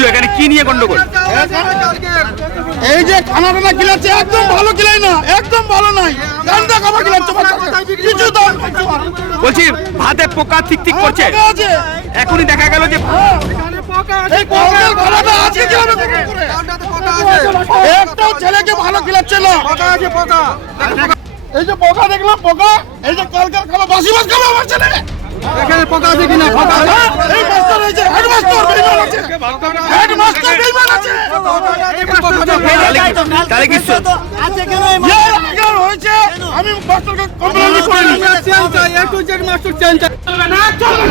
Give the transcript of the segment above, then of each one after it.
হচ্ছিল এখানে কি নিয়ে গন্ডগোল? এই যে খানা টানা খিলাচ্ছে একদম ভালো খিলাই না একদম ভালো নাই। গান্দা খাবার খিলাচ্ছে কিছু তো বলছি ভাতে পোকা ঠিক ঠিক করছে? এখনই দেখা গেল যে খানাটা একটাও ছেলেকে ভালো খিলাচ্ছে না। এই যে পোকা দেখলাম পোকা। এই যে কলকার খাবার বাসি মাছ খাবে আমার ছেলে। এখানে পোকা আছে কিনা? পোকা আছে। হ্যাঁ, এই মাস্টার এই যে হেডমাস্টার বেইমান আছে! হেডমাস্টার বেইমান আছে তাহলে কি- তাহলে কি স- এর আগে হয়েছে। আমি মাস্টারকে কমপ্লেন করিনি চেঞ্জ চাই A to Z master change চাই চলবে না চলবে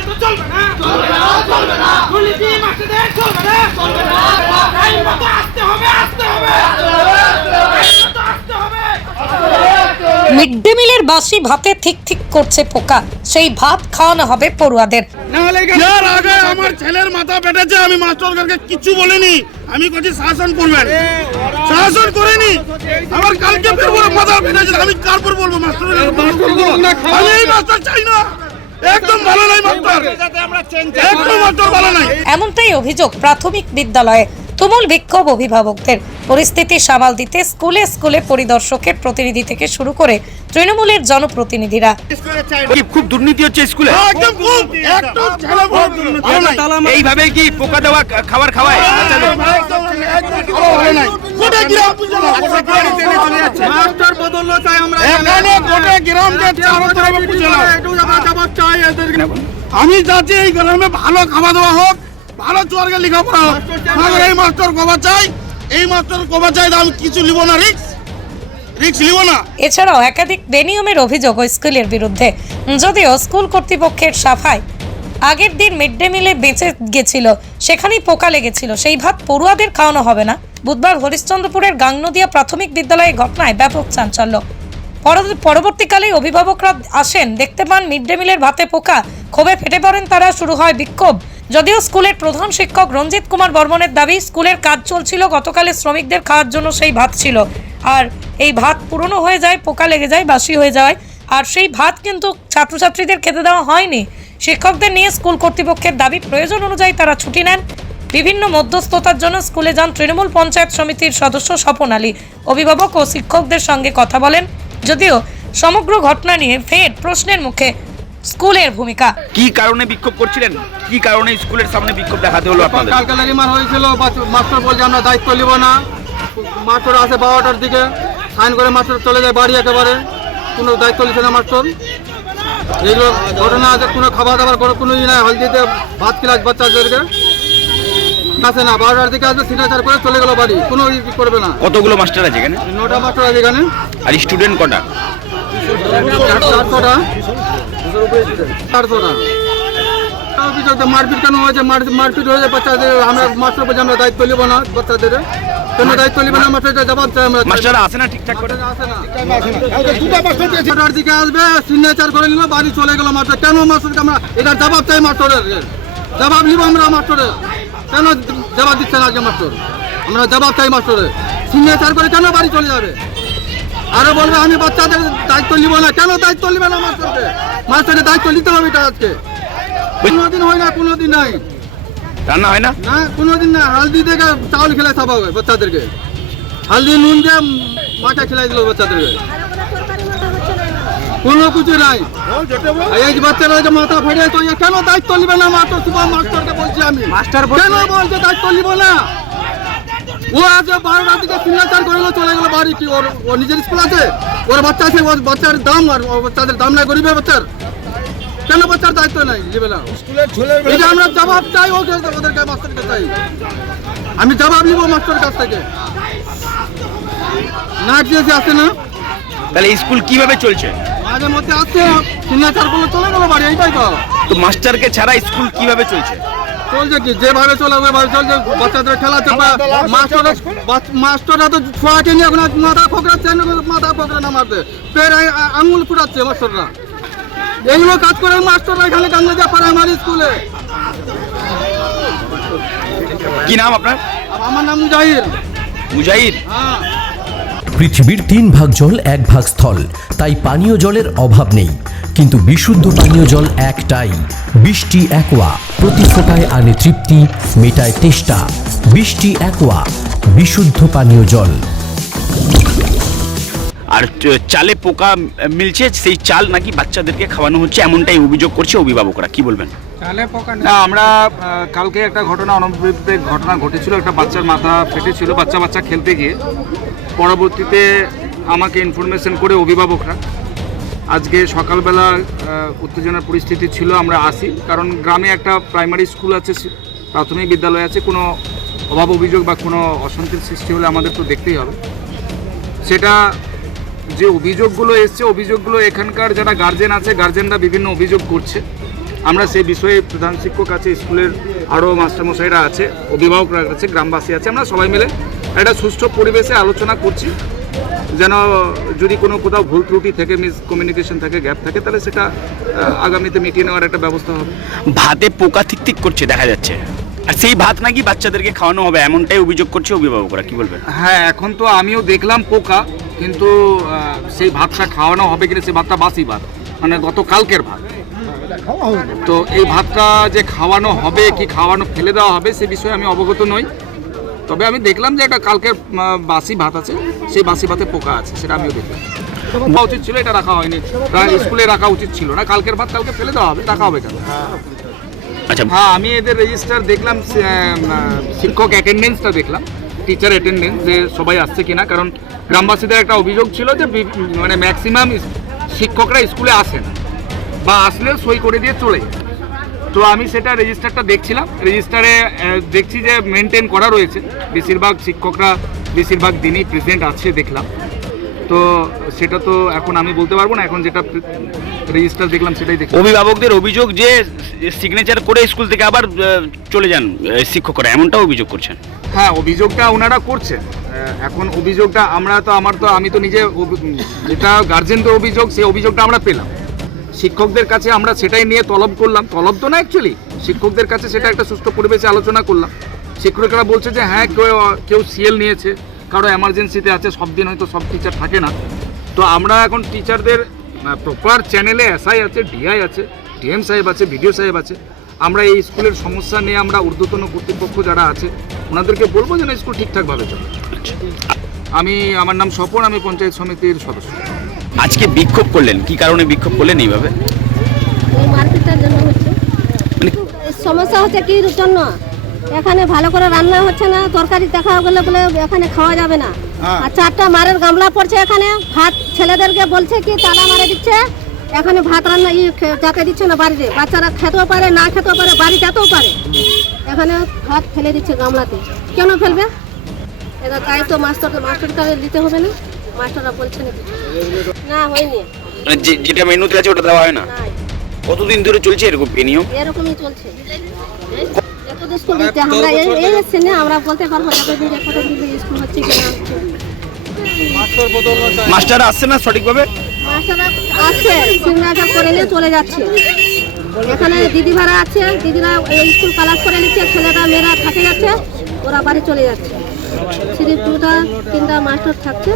তো চলবে না। চলবে না। পুলিশি মাস্টারদের চলবে না। চলবে না। আসতে হবে আসতে হবে আসতে হবে। মিড ডে মিলের বাসি ভাতে ঠিক ঠিক করছে পোকা। সেই ভাত খাওয়ানো হবে পড়ুয়াদের। আগে আমার ছেলের মাথা পেটেছে আমি মাস্টারকে কিছু বলিনি। আমি কছি শাসন করবেন। শাসন করিনি। আমার কালকে ফের মাথা পেটেছে আমি কারপর বলব মাস্টার আমি এই মাস্টার চাই না। একদম ভালো নাই মাস্টার। একদম মাস্টার ভালো নাই। এমনটাই অভিযোগ প্রাথমিক বিদ্যালয়ে। তুমুল বিক্ষোভ অভিভাবকদের। পরিস্থিতি সামাল দিতে স্কুলে স্কুলে পরিদর্শকের প্রতিনিধি থেকে শুরু করে তৃণমূলের জনপ্রতিনিধিরা। খুব দুর্নীতি হচ্ছে স্কুলে? নাই এইভাবে কি পোকা দেওয়া খাবার খাওয়ায়? আমি চাচ্ছি এই গ্রামে ভালো খাওয়া দাওয়া হোক। ভালো চোয়ারকে লেখাপড়া হোক এই মাস্টার কবা চাই এই মাস্টার কবা চাই আমি কিছু লিব না রিক্স। রিক্স লিব না। এছাড়াও একাধিক বেনিয়মের অভিযোগ স্কুলের বিরুদ্ধে। যদিও স্কুল কর্তৃপক্ষের সাফায় আগের দিন মিড ডে মিলে বেঁচে গেছিল সেখানেই পোকা লেগেছিল। সেই ভাত পড়ুয়াদের খাওয়ানো হবে না। বুধবার হরিশ্চন্দ্রপুরের গাংনদিয়া প্রাথমিক বিদ্যালয়ে ঘটনায় ব্যাপক চাঞ্চল্য। পর- পরবর্তীকালে অভিভাবকরা আসেন দেখতে পান মিড ডে মিলের ভাতে পোকা। ক্ষোভে ফেটে পড়েন তারা শুরু হয় বিক্ষোভ। যদিও স্কুলের প্রধান শিক্ষক রঞ্জিত কুমার বর্মনের দাবি, স্কুলের কাজ চলছিল, গতকালে শ্রমিকদের খাওয়ার জন্য সেই ভাত ছিল। আর এই ভাত পুরনো হয়ে যায়, পোকা লেগে যায়, বাসি হয়ে যায়। আর সেই ভাত কিন্তু ছাত্রছাত্রীদের খেতে দেওয়া হয়নি। শিক্ষকদের নিয়ে স্কুল কর্তৃপক্ষের দাবি, প্রয়োজন অনুযায়ী তারা ছুটি নেন। বিভিন্ন মধ্যস্থতার জন্য স্কুলে যান তৃণমূল পঞ্চায়েত সমিতির সদস্য স্বপন আলী। অভিভাবক ও শিক্ষকদের সঙ্গে কথা বলেন। যদিও সমগ্র ঘটনা নিয়ে ফের প্রশ্নের মুখে স্কুলের ভূমিকা। কি কারণে বিক্ষোভ করছিলেন? কি কারণে স্কুলের সামনে বিক্ষোভ দেখাতে হলো আপনাদের? কালকে লাগি মার হয়েছিল মাস্টার বলছে আমরা দায়িত্ব নিব না। মাস্টার আসে বারোটার দিকে সাইন করে মাস্টার চলে যায় বাড়ি একেবারে। কোনো দায়িত্ব নিচ্ছে না মাস্টার। এগুলো ঘটনা আছে কোনো খাবার দাবার করে কোনো ই নাই হলদিতে ভাত খিলাস বাচ্চাদেরকে আসে না বারোটার দিকে আসবে সিগনেচার করে চলে গেল বাড়ি। কোনো করবে না। কতগুলো মাস্টার আছে এখানে? নটা মাস্টার আছে এখানে। আর স্টুডেন্ট কটা? চারশোটা মারপিট কেন হয়েছে? মার- মারপিট হয়েছে বাচ্চাদের আমরা মাস্টার বলছে আমরা দায়িত্ব নিব না বাচ্চাদের। কেন দায়িত্ব নিবে না মাস্টার জবাব চাই আমরা। মাস্টাররা আসে না ঠিকঠাক করে? আসে না। ছটার দিকে আসবে সিগনেচার করে নিল বাড়ি চলে গেল মাস্টার। কেন মাস্টারকে আমরা? এটার জবাব চাই মাস্টারের। জবাব নিব আমরা মাস্টারের। কেন জবাব দিচ্ছে না আজকে মাস্টার? আমরা জবাব চাই মাস্টারের। সিগনেচার করে কেন বাড়ি চলে যাবে? আরও বলবে আমি বাচ্চাদের দায়িত্ব নিব না। কেন দায়িত্ব নিবে না মাস্টারকে? মাস্টারের দায়িত্ব নিতে হবে এটা আজকে। কোনোদিন হয় না কোনোদিন নাই। রান্না হয় না? না কোনোদিন না। হালদি থেকে চাউল খেলে খাওয়া হবে বাচ্চাদেরকে। হালদি নুন দিয়ে মাঠে খেলাই দিল বাচ্চাদেরকে। কোনো কিছু নাই। এই বাচ্চারা যে মাথা ফাড়ে তো কেন দায়িত্ব নিবে না? মাস্টার সুপার মাস্টারকে বলছি আমি। মাস্টার কেন বলছে দায়িত্ব নিব না? ও আজ বারোটার দিকে সিগনেচার করে চলে গেল বাড়ি। কি ওর ওর নিজের স্কুল আছে? ওর বাচ্চা আছে ওর বাচ্চার দাম আর ওর বাচ্চাদের দাম নাই গরিবের বাচ্চার। কেন বাচ্চার দায়িত্ব নাই? নেবে না। এটা আমরা জবাব চাই ওকে ওদেরকে মাস্টারকে চাই? আমি জবাব নিব মাস্টারের কাছ থেকে। না দিয়েছে আসে না? তাহলে স্কুল কীভাবে চলছে? মাঝে মধ্যে আসছে সিগনেচার করলে চলে গেল বাড়ি এইটাই তো। তো মাস্টারকে ছাড়া স্কুল কীভাবে চলছে? চলছে কি? যেভাবে চলে ওইভাবে চলছে। বাচ্চাদের খেলাচ্ছে মাস্টার মাস্টাররা তো ছোঁয়াকে নিয়ে এখন মাথা ফোকরাচ্ছে মাথা ফোকরা না মারতে। ফের আঙুল ফুটাচ্ছে মাস্টাররা। এগুলো কাজ করে মাস্টাররা এখানে গাঙ্গে যা পারে আমার স্কুলে। কি নাম আপনার? আমার নাম মুজাহির। মুজাহিদ হ্যাঁ। পৃথিবীর তিন ভাগ জল এক ভাগ স্থল। তাই পানীয় জলের অভাব নেই। কিন্তু বিশুদ্ধ পানীয় জল একটাই। বৃষ্টি একোয়া। প্রতি ফোটায় আনে তৃপ্তি মেটায় তেষ্টা। বৃষ্টি একোয়া। বিশুদ্ধ পানীয় জল। আর চালে পোকা মিলছে সেই চাল নাকি বাচ্চাদেরকে খাওয়ানো হচ্ছে এমনটাই অভিযোগ করছে অভিভাবকরা। কি বলবেন? না। আমরা কালকে একটা ঘটনা অনভিপ্রেত ঘটনা ঘটেছিল। একটা বাচ্চার মাথা ফেটেছিল বাচ্চা বাচ্চা খেলতে গিয়ে। পরবর্তীতে আমাকে ইনফরমেশন করে অভিভাবকরা। আজকে সকালবেলা উত্তেজনার পরিস্থিতি ছিল, আমরা আসি। কারণ গ্রামে একটা প্রাইমারি স্কুল আছে প্রাথমিক বিদ্যালয় আছে, কোনো অভাব অভিযোগ বা কোনো অশান্তির সৃষ্টি হলে আমাদের তো দেখতেই হবে। সেটা যে অভিযোগগুলো এসছে, অভিযোগগুলো এখানকার যারা গার্জেন আছে গার্জেনরা বিভিন্ন অভিযোগ করছে। আমরা সেই বিষয়ে প্রধান শিক্ষক আছে, স্কুলের আরও মাস্টারমশাইরা আছে, অভিভাবকরা আছে, গ্রামবাসী আছে, আমরা সবাই মিলে একটা সুষ্ঠু পরিবেশে আলোচনা করছি। যেন যদি কোনো কোথাও ভুল ত্রুটি থেকে মিস কমিউনিকেশন থাকে গ্যাপ থাকে তাহলে সেটা আগামীতে মিটিয়ে নেওয়ার একটা ব্যবস্থা হবে। ভাতে পোকা ঠিক ঠিক করছে দেখা যাচ্ছে। আর সেই ভাত নাকি বাচ্চাদেরকে খাওয়ানো হবে এমনটাই অভিযোগ করছে অভিভাবকরা কি বলবেন? হ্যাঁ এখন তো আমিও দেখলাম পোকা কিন্তু সেই ভাতটা খাওয়ানো হবে কিনা সেই ভাতটা বাসি ভাত মানে গত কালকের ভাত। তো এই ভাতটা যে খাওয়ানো হবে কি খাওয়ানো ফেলে দেওয়া হবে সে বিষয়ে আমি অবগত নই। তবে আমি দেখলাম যে একটা কালকের বাসি ভাত আছে সেই বাসি ভাতে পোকা আছে সেটা আমিও দেখলাম। রাখা উচিত ছিল এটা রাখা হয়নি। রা- স্কুলে রাখা উচিত ছিল না কালকের ভাত কালকে ফেলে দেওয়া হবে রাখা হবে কেন আচ্ছা। হ্যাঁ আমি এদের রেজিস্টার দেখলাম শিক্ষক অ্যাটেন্ডেন্সটা দেখলাম টিচার অ্যাটেন্ডেন্স যে সবাই আসছে কিনা কারণ গ্রামবাসীদের একটা অভিযোগ ছিল যে মানে ম্যাক্সিমাম শিক্ষকরা স্কুলে আসে না বা আসলে সই করে দিয়ে চলে যায়। তো আমি সেটা রেজিস্টারটা দেখছিলাম। রেজিস্টারে দেখছি যে মেনটেন করা রয়েছে। বেশিরভাগ শিক্ষকরা বেশিরভাগ দিনই প্রেজেন্ট আছে দেখলাম। তো সেটা তো এখন আমি বলতে পারব না এখন যেটা রেজিস্টার দেখলাম সেটাই দেখলাম অভিভাবকদের অভিযোগ যে সিগনেচার করে স্কুল থেকে আবার চলে যান শিক্ষকরা এমনটা অভিযোগ করছেন? হ্যাঁ অভিযোগটা ওনারা করছেন। এখন অভিযোগটা আমরা তো আমার তো আমি তো নিজে যেটা গার্জেনদের অভিযোগ সেই অভিযোগটা আমরা পেলাম। শিক্ষকদের কাছে আমরা সেটাই নিয়ে তলব করলাম। তলব তো না অ্যাকচুয়ালি শিক্ষকদের কাছে সেটা একটা সুষ্ঠু পরিবেশে আলোচনা করলাম। শিক্ষকরা বলছে যে হ্যাঁ কেউ কেউ সিএল নিয়েছে, কারও এমার্জেন্সিতে আছে সব দিন হয়তো সব টিচার থাকে না। তো আমরা এখন টিচারদের প্রপার চ্যানেলে এসআই আছে ডিআই আছে ডিএম সাহেব আছে বিডিও সাহেব আছে। আমরা এই স্কুলের সমস্যা নিয়ে আমরা ঊর্ধ্বতন কর্তৃপক্ষ যারা আছে, ওনাদেরকে বলব যেন স্কুল ঠিকঠাকভাবে চলে। আমি, আমার নাম স্বপন, আমি পঞ্চায়েত সমিতির সদস্য। আজকে বিক্ষোভ করলেন কি কারণে বিক্ষোভ করলেন এইভাবে? মার্কেটটার জন্য হচ্ছে। সমস্যা হচ্ছে কি জন্য? এখানে ভালো করে রান্না হচ্ছে না তরকারি দেখা গেলে বলে এখানে খাওয়া যাবে না। আর চারটা মারের গামলা পড়ছে এখানে ভাত ছেলেদেরকে বলছে কি তালা মারে দিচ্ছে। এখানে ভাত রান্না ই যাতে দিচ্ছে না বাড়িতে। বাচ্চারা খেতেও পারে না খেতেও পারে বাড়ি যেতেও পারে। এখানে ভাত ফেলে দিচ্ছে গামলাতে। কেন ফেলবে? এটা তাই তো মাস্টার মাস্টারকে দিতে হবে না। মাস্টাররা বলছে না না হয়নি। মানে যেটা মেনুতে আছে ওটা দেওয়া হয় না? কতদিন ধরে চলছে এরকম নিয়ম এরকমই চলছে। স্কুল আমরা এই এই না আমরা বলতে পারব যতদিন কতদিন স্কুল হচ্ছে কি না মাস্টার আসছে না সঠিকভাবে? মাস্টাররা আসছে সিগনেচার করে নিয়ে চলে যাচ্ছে। এখানে দিদি ভাড়া আছে দিদিরা স্কুল ক্লাস করে নিচ্ছে ছেলেরা মেয়েরা থাকে যাচ্ছে ওরা বাড়ি চলে যাচ্ছে। দুটা তিনটা মাস্টার থাকছে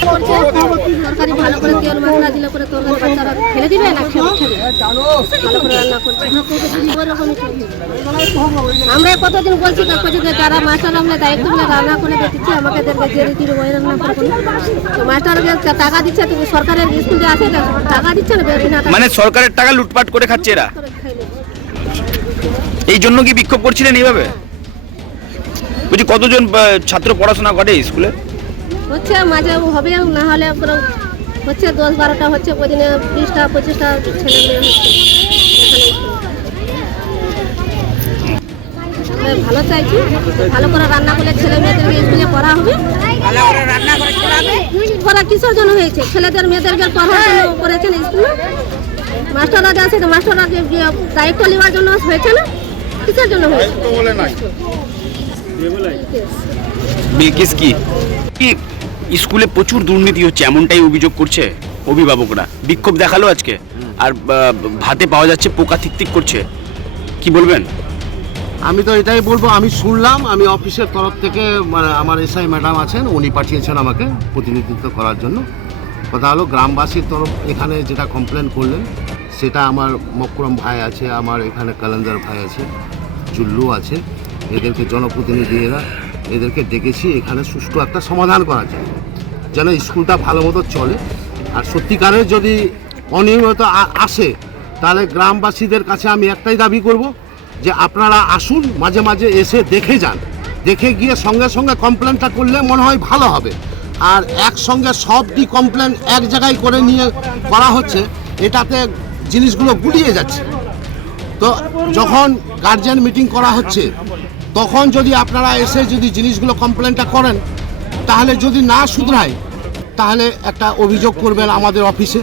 তারপরে তরকারি ভালো করে তেল মশলা দিলে করে তরকারি বাচ্চারা ফেলে দিবে না ভালো করে রান্না করছে। আমরা কতদিন বলছি যে যারা মাস্টার আমরা দায়িত্ব বলে রান্না করে দিচ্ছে আমাকে ওই রান্না করে তো মাস্টারকে টাকা দিচ্ছে তুমি সরকারের স্কুল যে আছে টাকা দিচ্ছে না মানে সরকারের টাকা লুটপাট করে খাচ্ছে এরা। এই জন্য কি বিক্ষোভ করছিলেন এইভাবে? বলছি কতজন ছাত্র পড়াশোনা করে স্কুলে? হচ্ছে মাঝে হবে না হলে হচ্ছে দশ বারোটা হচ্ছে প্রতিদিনে দিনে বিশটা পঁচিশটা ছেলে মেয়ে হচ্ছে। ভালো চাইছি ভালো করে রান্না করলে ছেলে মেয়েদেরকে স্কুলে পড়া হবে। পড়া কিসের জন্য হয়েছে? ছেলেদের মেয়েদেরকে পড়ার জন্য করেছেন স্কুলে? মাস্টাররা যে আছে তো মাস্টাররা দায়িত্ব নেওয়ার জন্য হয়েছে না? কিসের জন্য হয়েছে? বিলকিস কি? স্কুলে প্রচুর দুর্নীতি হচ্ছে, এমনটাই অভিযোগ করছে অভিভাবকরা। বিক্ষোভ দেখাল আজকে, আর ভাতে পাওয়া যাচ্ছে, পোকা ঠিক করছে। কি বলবেন? আমি তো এটাই বলব, আমি শুনলাম, আমি অফিসের তরফ থেকে মানে আমার এসআই ম্যাডাম আছেন, উনি পাঠিয়েছেন আমাকে প্রতিনিধিত্ব করার জন্য। কথা হলো, গ্রামবাসীর তরফ, এখানে যেটা কমপ্লেন করলেন, সেটা আমার মকরম ভাই আছে, আমার এখানে কালান্দার ভাই আছে, জুল্লু আছে। এদেরকে জনপ্রতিনিধি এরা, এদেরকে ডেকেছি, এখানে সুষ্ঠু একটা সমাধান করা যায় যেন স্কুলটা ভালো মতো চলে। আর সত্যিকারের যদি অনিয়মিত আসে, তাহলে গ্রামবাসীদের কাছে আমি একটাই দাবি করব যে আপনারা আসুন, মাঝে মাঝে এসে দেখে যান। দেখে গিয়ে সঙ্গে সঙ্গে কমপ্লেনটা করলে মনে হয় ভালো হবে। আর একসঙ্গে সবটি কমপ্লেন এক জায়গায় করে নিয়ে করা হচ্ছে, এটাতে জিনিসগুলো গুলিয়ে যাচ্ছে। তো যখন গার্জিয়ান মিটিং করা হচ্ছে তখন যদি আপনারা এসে যদি জিনিসগুলো কমপ্লেনটা করেন তাহলে যদি না শুধরায় তাহলে একটা অভিযোগ করবেন আমাদের অফিসে।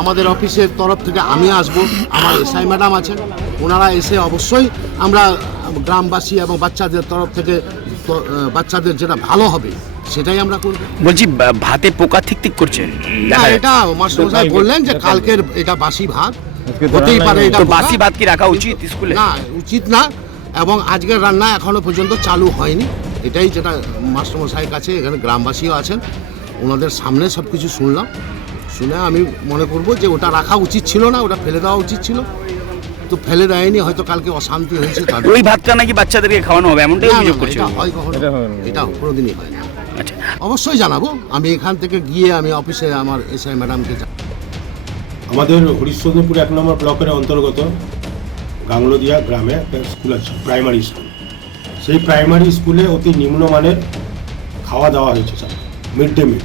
আমাদের অফিসের তরফ থেকে আমি আসব আমার এসআই ম্যাডাম আছেন ওনারা এসে অবশ্যই আমরা গ্রামবাসী এবং বাচ্চাদের তরফ থেকে বাচ্চাদের যেটা ভালো হবে সেটাই আমরা করব। বলছি ভাতে পোকা ঠিক ঠিক করছে। এটা মাস্টারমশাই বললেন যে কালকের এটা বাসি ভাত হতেই পারে এটা। বাসি ভাত কি রাখা উচিত স্কুলে? না উচিত না। এবং আজকের রান্না এখনও পর্যন্ত চালু হয়নি। এটাই যেটা মাস্টারমশাইয়ের কাছে এখানে গ্রামবাসীও আছেন। ওনাদের সামনে সব কিছু শুনলাম। শুনে আমি মনে করব যে ওটা রাখা উচিত ছিল না ওটা ফেলে দেওয়া উচিত ছিল। তো ফেলে দেয়নি হয়তো কালকে অশান্তি হয়েছে তাদের। ওই ভাতটা নাকি বাচ্চাদেরকে খাওয়ানো হবে এমনটাই অভিযোগ করছে এটা হয় কখনো। এটা কোনোদিনই হয় না। আচ্ছা। অবশ্যই জানাব আমি এখান থেকে গিয়ে আমি অফিসে আমার এসআই ম্যাডামকে আমাদের হরিশ্চন্দ্রপুর এক নম্বর ব্লকের অন্তর্গত গাংলদিয়া গ্রামে একটা স্কুল আছে প্রাইমারি স্কুল সেই প্রাইমারি স্কুলে অতি নিম্নমানের খাওয়া দাওয়া হয়েছে স্যার মিড ডে মিল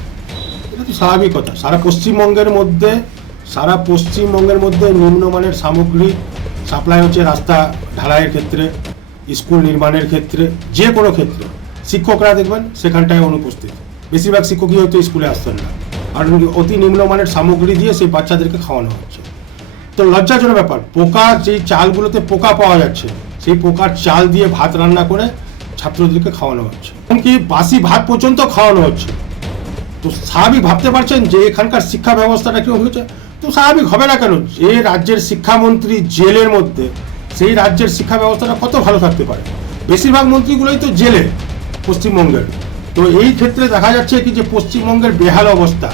এটা তো স্বাভাবিক কথা। সারা পশ্চিমবঙ্গের মধ্যে, সারা পশ্চিমবঙ্গের মধ্যে নিম্নমানের সামগ্রী সাপ্লাই হচ্ছে রাস্তা ঢালাইয়ের ক্ষেত্রে, স্কুল নির্মাণের ক্ষেত্রে, যে কোনো ক্ষেত্রে। শিক্ষকরা দেখবেন সেখানটায় অনুপস্থিত। বেশিরভাগ শিক্ষকই হয়তো স্কুলে আসতেন না। আর অতি নিম্নমানের সামগ্রী দিয়ে সেই বাচ্চাদেরকে খাওয়ানো হচ্ছে। তো লজ্জাজনক ব্যাপার, পোকা যেই চালগুলোতে পোকা পাওয়া যাচ্ছে, সেই পোকার চাল দিয়ে ভাত রান্না করে ছাত্রদেরকে খাওয়ানো হচ্ছে। এমনকি বাসি ভাত পর্যন্ত খাওয়ানো হচ্ছে। তো স্বাভাবিক ভাবতে পারছেন যে এখানকার শিক্ষা ব্যবস্থাটা কি হয়েছে? তো স্বাভাবিক হবে না কেন? যে রাজ্যের শিক্ষামন্ত্রী জেলের মধ্যে, সেই রাজ্যের শিক্ষা ব্যবস্থাটা কত ভালো থাকতে পারে? বেশিরভাগ মন্ত্রীগুলোই তো জেলে, পশ্চিমবঙ্গের। তো এই ক্ষেত্রে দেখা যাচ্ছে কি যে পশ্চিমবঙ্গের বেহাল অবস্থা।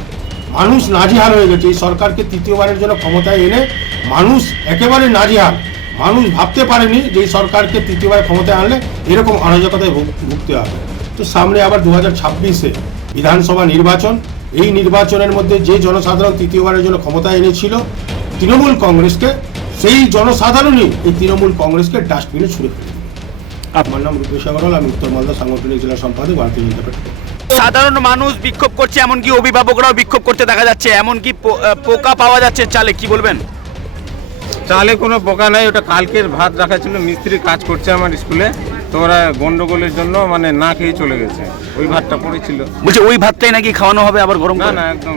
মানুষ নাজিহাল হয়ে গেছে। এই সরকারকে তৃতীয়বারের জন্য ক্ষমতায় এনে মানুষ একেবারে নাজিহাল। মানুষ ভাবতে পারেনি যে এই সরকারকে তৃতীয়বার ক্ষমতায় আনলে এরকম অরাজকতায় ভুগ- ভুগতে হবে। তো সামনে আবার দু হাজার ছাব্বিশে বিধানসভা নির্বাচন। এই নির্বাচনের মধ্যে যে জনসাধারণ তৃতীয়বারের জন্য ক্ষমতায় এনেছিল তৃণমূল কংগ্রেসকে সেই জনসাধারণই এই তৃণমূল কংগ্রেসকে ডাস্টবিনে ছুড়ে ফেলে আমার নাম রূপেশ আগরওয়াল আমি উত্তর মালদা সাংগঠনিক জেলা সম্পাদক ভারতীয় জনতা পার্টি। সাধারণ মানুষ বিক্ষোভ করছে এমনকি অভিভাবকরাও বিক্ষোভ করতে দেখা যাচ্ছে এমনকি পো- পোকা পাওয়া যাচ্ছে চালে কি বলবেন? চালে কোনো পোকা নাই ওটা কালকের ভাত রাখা ছিল মিস্ত্রি কাজ করছে আমার স্কুলে তো ওরা গন্ডগোলের জন্য মানে না খেয়ে চলে গেছে ওই ভাতটা পড়েছিল। বলছে ওই ভাতটাই নাকি খাওয়ানো হবে আবার গরম না না একদম।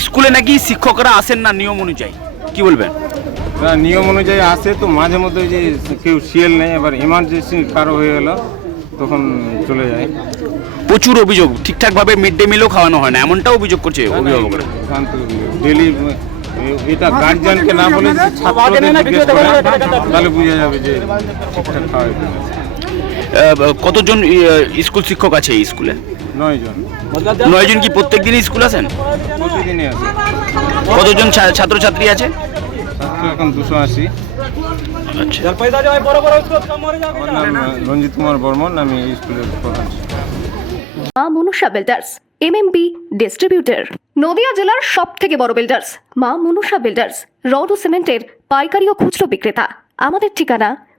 স্কুলে নাকি শিক্ষকরা আসেন না নিয়ম অনুযায়ী কি বলবেন? না, নিয়ম অনুযায়ী আসে তো মাঝে মধ্যে ওই যে কেউ শিয়াল নেই এবার এমার্জেন্সি কারও হয়ে গেল তখন চলে যায়। প্রচুর অভিযোগ ঠিকঠাক ভাবে মিড ডে মিলও খাওয়ানো হয় না এমনটাও অভিযোগ করছে অভিভাবকরা। ডেলি এটা গার্জিয়ানকে না বলে তাহলে বোঝা যাবে যে ঠিকঠাক খাওয়া কতজন স্কুল শিক্ষক আছে এই স্কুলে? নয় জন। নয়জন কি প্রত্যেক দিনই স্কুল আছেন প্রতিদিনই কতজন ছাত্রছাত্রী আছে? ছাত্র এখন দুশো আশি। আচ্ছা আমার নাম রঞ্জিত কুমার বর্মন আমি স্কুলের প্রধান। মা মনুষা বিল্ডার্স এমএমবি ডিস্ট্রিবিউটর। নদিয়া জেলার সব থেকে বড় বিল্ডার্স মা মনুষা বিল্ডার্স রড ও সিমেন্টের পাইকারি ও খুচরো বিক্রেতা। আমাদের ঠিকানা